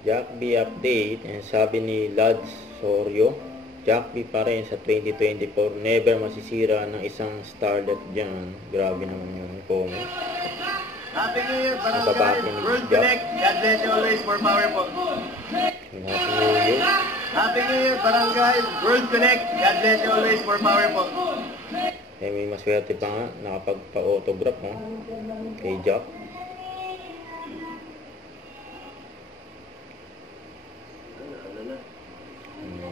Jack B update, and sabi ni Lads Sorio, Jack B pa rin sa 2024, never masisira ng isang starlet dyan. Grabe naman yung comment. Happy New Year, Napabati Barangay ni World Jack. Connect. God bless you always, more power po. Happy New Year. Happy New Year, Barangay World Connect. God bless you always, more power po. Eh, may maswerte pa nga, nakapagpa-autograph mo kay Jack.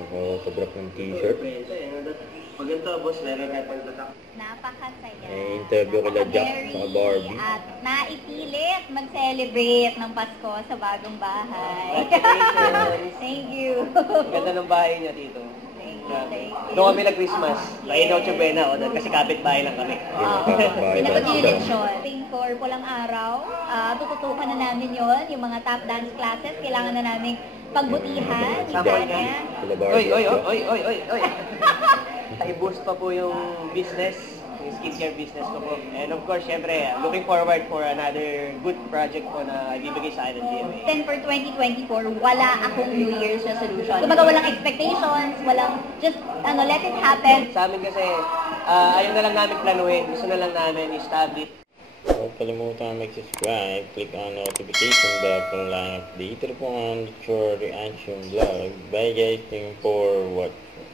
Autograph ng t-shirt. Pag ito, boss, meron na pang tatak. Napakasaya. Eh, interview kila Jack sa Barbie. At naipilit mag-celebrate ng Pasko sa bagong bahay. Congratulations. Thank you. Ang ganda ng bahay niya, Tito. Thank you. Doon kami nag-Christmas. May Noche Buena o kasi kapit-bahay lang kami. Pinapagilid siya. For pulang araw, tututukan na namin yon yung mga top dance classes. Kailangan na namin pagbutihan. Sama Ika niya. Sila Oy, Barbie. oy, oy, oy, oy, oy. I-boost pa po yung business, yung skincare business ko po. And of course, syempre, looking forward for another good project po na ibibigay sa akin ng GMA. Then for 2024, wala akong New Year's resolution. Kumbaga walang expectations, walang just let it happen. Sa amin kasi, ayaw na lang namin planuhin. Gusto na lang namin establish. Huwag kalimutan mag-subscribe, click on notification bell para lang update po ang Chore Reaction Vlog. Bye guys, thank you for watching.